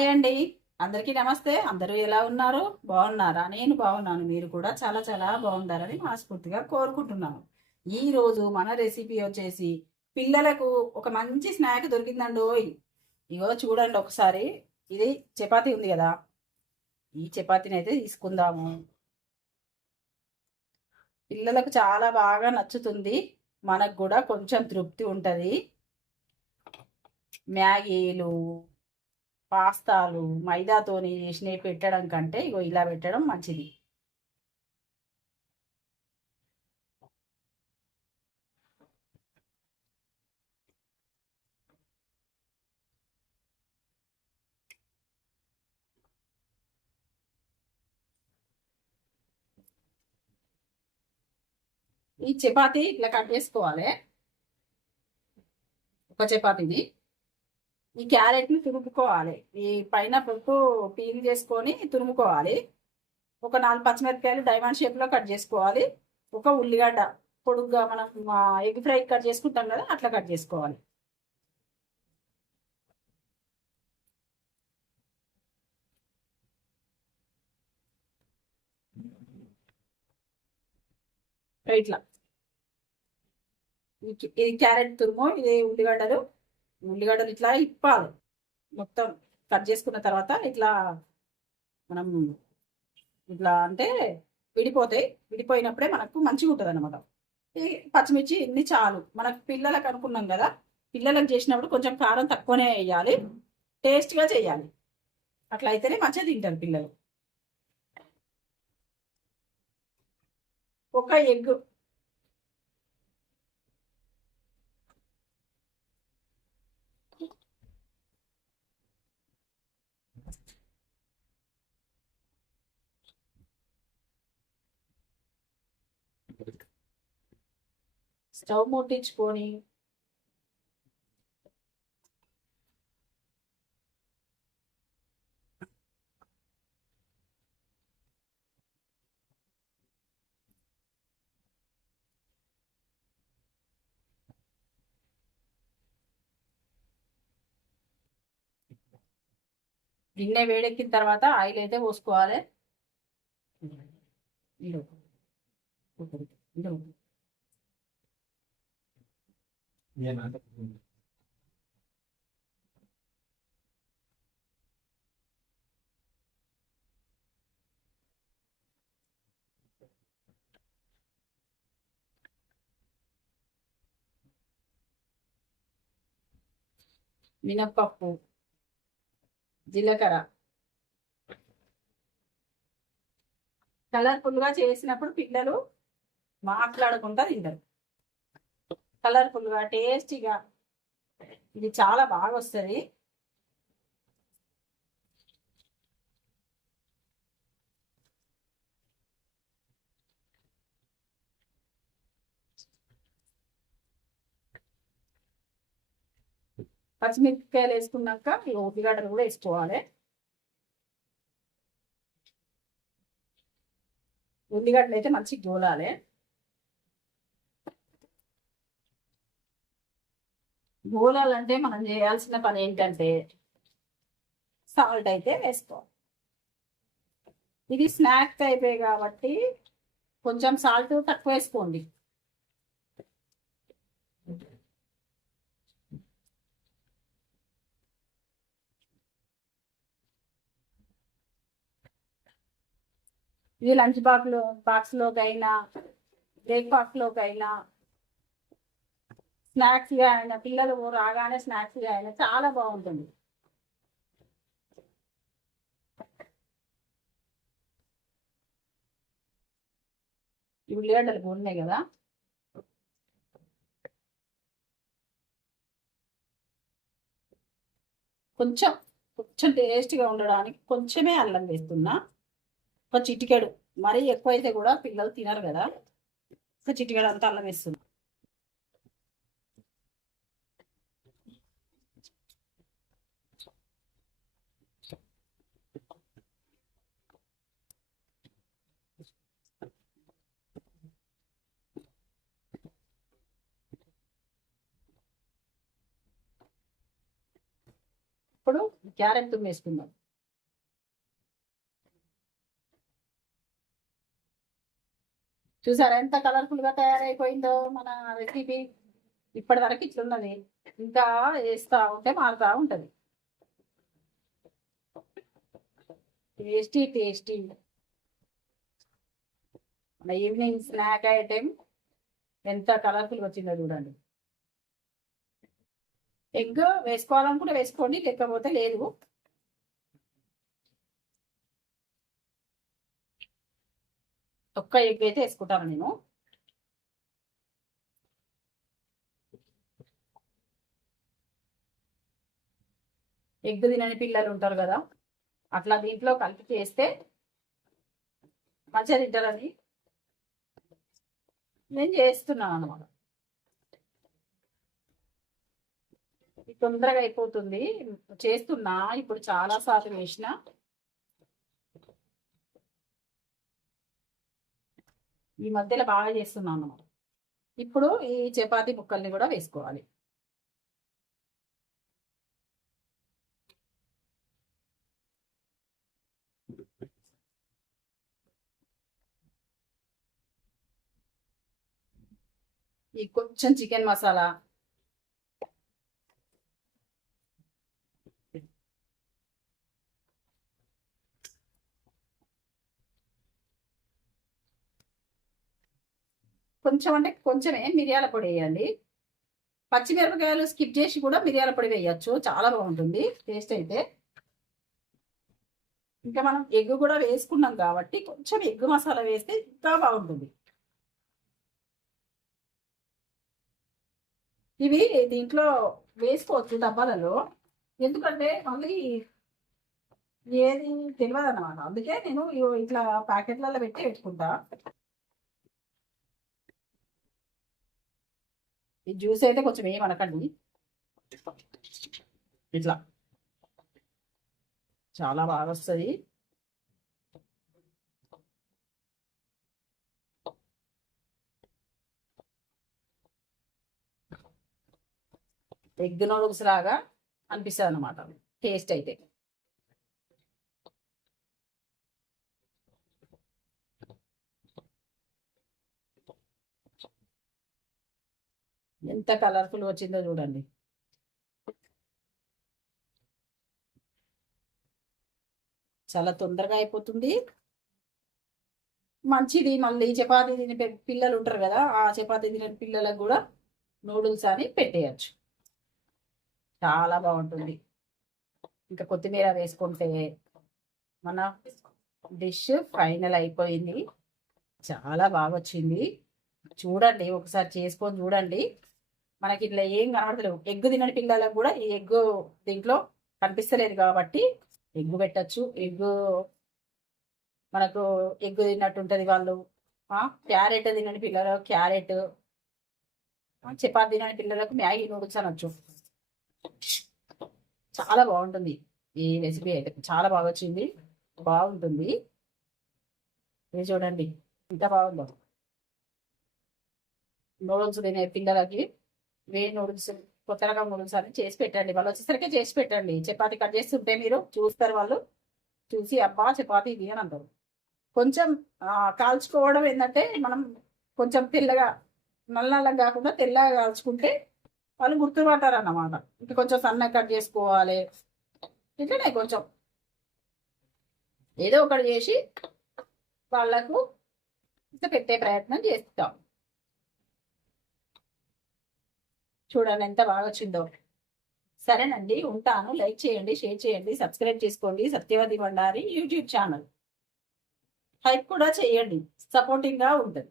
Hi అండి అందరికీ నమస్తే. అందరూ ఎలా ఉన్నారు? బాగున్నారా? నేను బాగున్నాను. మీరు కూడా చాలా చాలా బాగుండాలని మనస్ఫూర్తిగా కోరుకుంటున్నాను. ఈరోజు మన రెసిపీ వచ్చేసి పిల్లలకు ఒక మంచి స్నాక్ దొరికిందండి ఓయ్. ఇగో చూడండి ఒకసారి. ఇది చపాతీ ఉంది కదా. ఈ చపాతీని అయితే తీసుకుందాము. పిల్లలకు చాలా బాగా నచ్చుతుంది. మనకు కూడా కొంచెం తృప్తి ఉంటుంది. మ్యాగీలు పాస్తాలు మైదాతోని చేసినవి పెట్టడం కంటే ఇగో ఇలా పెట్టడం మంచిది. ఈ చపాతీ ఇట్లా కట్ చేసుకోవాలి. ఒక చపాతీని. ఈ క్యారెట్ని తురుముకోవాలి. ఈ పైన పప్పు పీల్ చేసుకొని తురుముకోవాలి. ఒక నాలుగు పచ్చిమిరపకాయలు డైమండ్ షేప్లో కట్ చేసుకోవాలి. ఒక ఉల్లిగడ్డ పొడుగ్గా మనం ఎగ్ ఫ్రై కట్ చేసుకుంటాం కదా అట్లా కట్ చేసుకోవాలి. ఇట్లా. ఇది క్యారెట్ తురుము ఇది ఉల్లిగడ్డలు ఉల్లిగడ్డలు ఇట్లా ఇప్పాలి మొత్తం కట్ చేసుకున్న తర్వాత ఇట్లా మనం ఇట్లా అంటే విడిపోతాయి. విడిపోయినప్పుడే మనకు మంచిగా ఉంటుంది అనమాట ఈ పచ్చిమిర్చి ఇన్ని చాలు. మనకు పిల్లలకు అనుకున్నాం కదా పిల్లలకు చేసినప్పుడు కొంచెం కారం తక్కువనే వేయాలి. టేస్ట్గా చేయాలి. అట్లా అయితేనే మంచిగా తింటారు పిల్లలు. ఒక ఎగ్ స్టవ్ ముట్టించుకొని um గిన్నె వేడెక్కిన తర్వాత ఆయిల్ అయితే పోసుకోవాలి. మినప్పప్పు జీలకర్ర. కలర్ఫుల్గా చేసినప్పుడు పిల్లలు మాట్లాడకుండా తింటారు. కలర్ఫుల్గా టేస్టీగా. ఇది చాలా బాగా వస్తుంది. పచ్చిమిరపకాయలు వేసుకున్నాక ఈ ఉల్లిగడ్డలు కూడా వేసుకోవాలి. ఉల్లిగడ్డలు అయితే మంచిగా గోలాలి. గోలాలంటే మనం చేయాల్సిన పని ఏంటంటే సాల్ట్ అయితే వేసుకోవాలి. ఇది స్నాక్ టైపే కాబట్టి కొంచెం సాల్ట్ తక్కువ వేసుకోండి. ఇది లంచ్ బాక్స్లో బాక్స్లోకైనా బ్రేక్ఫాస్ట్లోకైనా స్నాక్స్గా అయినా పిల్లలు రాగానే స్నాక్స్గా అయినా చాలా బాగుంటుంది. ఈ ఉల్లిగడ్డలు ఉన్నాయి కదా? కొంచెం కొంచెం టేస్ట్గా ఉండడానికి కొంచెమే అల్లం వేస్తున్నా. ఒక చిటికెడు మరీ ఎక్కువ అయితే కూడా పిల్లలు తినరు కదా? ఒక చిటికెడు అంతా అల్లం వేస్తున్నా. ఇప్పుడు క్యారెట్ వేసుకుందాం చూసారా ఎంత కలర్ఫుల్గా తయారైపోయిందో మన రెసిపీ? ఇప్పటి వరకు ఇట్లున్నది. ఇంకా వేస్తూ ఉంటే మారుతా ఉంటుంది. Tasty tasty. మన ఈవినింగ్ స్నాక్ ఐటెం ఎంత కలర్ఫుల్గా వచ్చిందో చూడండి. ఎగ్ వేసుకోవాలనుకుంటే వేసుకోండి లేకపోతే లేదు. ఒక్క ఎగ్ అయితే వేసుకుంటాను నేను. ఎగ్ తినని పిల్లలు ఉంటారు కదా అట్లా దీంట్లో కలిపి చేస్తే మంచిగా తింటారని నేను చేస్తున్నాను అనమాట తొందరగా అయిపోతుంది. చేస్తున్నా ఇప్పుడు చాలా సార్లు వేసిన ఈ మధ్యలో బాగా చేస్తున్నాను ఇప్పుడు ఈ చపాతీ ముక్కల్ని కూడా వేసుకోవాలి. ఈ కొంచెం చికెన్ మసాలా కొంచెం అంటే కొంచెమే మిరియాల పొడి వేయండి. పచ్చిమిరపకాయలు స్కిప్ చేసి కూడా మిరియాల పొడి వేయచ్చు. చాలా బాగుంటుంది. టేస్ట్ అయితే. ఇంకా మనం ఎగ్ కూడా వేసుకున్నాం కాబట్టి కొంచెం ఎగ్ మసాలా వేస్తే ఇంకా బాగుంటుంది. ఇవి దీంట్లో వేసుకోవచ్చు డబ్బాలలో. ఎందుకంటే మళ్ళీ ఏది తెలియదు అన్నమాట అందుకే నేను ఇట్లా ప్యాకెట్లలో పెట్టి పెట్టుకుంటా. ఈ జ్యూస్ అయితే కొంచెం ఏమనకండి ఇట్లా. చాలా బాగా వస్తుంది ఎగ్ నూడుల్స్ లాగా అనిపిస్తుంది అనమాట టేస్ట్ అయితే. ఎంత కలర్ఫుల్ వచ్చిందో చూడండి. చాలా తొందరగా అయిపోతుంది. మంచిది మళ్ళీ చపాతీ తినే పిల్లలు ఉంటారు కదా ఆ చపాతీ తినే పిల్లలకు కూడా నూడిల్స్ అని పెట్టేయచ్చు. చాలా బాగుంటుంది. ఇంకా కొత్తిమీర వేసుకుంటే మన డిష్ ఫైనల్ అయిపోయింది. చాలా బాగా వచ్చింది చూడండి ఒకసారి చేసుకొని చూడండి. మనకి ఇట్లా ఏం కనబడతలేవు. ఎగ్గు తినని పిల్లలకు కూడా ఈ ఎగ్గు దీంట్లో కనిపిస్తలేదు కాబట్టి ఎగ్గు పెట్టచ్చు. ఎగ్గు మనకు ఎగ్గు తిన్నట్టు ఉంటుంది వాళ్ళు క్యారెట్ తినని పిల్లలు క్యారెట్ చపాతి తినని పిల్లలకు మ్యాగీ నూడిల్స్ అనొచ్చు. చాలా బాగుంటుంది. ఈ రెసిపీ అయితే చాలా బాగా వచ్చింది. బాగుంటుంది. ఇది చూడండి. ఎంత బాగుందో. నూడిల్స్ తినే పిల్లలకి వే నూడిల్స్ కొత్త రకం నూడిల్స్ అని చేసి పెట్టండి. వాళ్ళు వచ్చేసరికి చేసి పెట్టండి. చపాతి కట్ చేస్తుంటే మీరు చూస్తారు వాళ్ళు. చూసి అబ్బా చపాతి ఇది అని అంటారు. కొంచెం కాల్చుకోవడం ఏంటంటే మనం కొంచెం తెల్లగా నల్ల నల్లగా కాకుండా తెల్లగా కాల్చుకుంటే వాళ్ళు గుర్తుపడతారు అన్నమాట ఇంకా కొంచెం సన్నగా కట్ చేసుకోవాలి. ఇట్లనే కొంచెం. ఏదో ఒకటి చేసి వాళ్ళకు పెట్టే ప్రయత్నం చేస్తాం. చూడండి ఎంత బాగా వచ్చిందో. సరేనండి ఉంటాను. లైక్ చేయండి షేర్ చేయండి సబ్స్క్రైబ్ చేసుకోండి. Satyavathi Bhandari YouTube channel. Hype కూడా చేయండి. సపోర్టింగ్గా ఉంటుంది.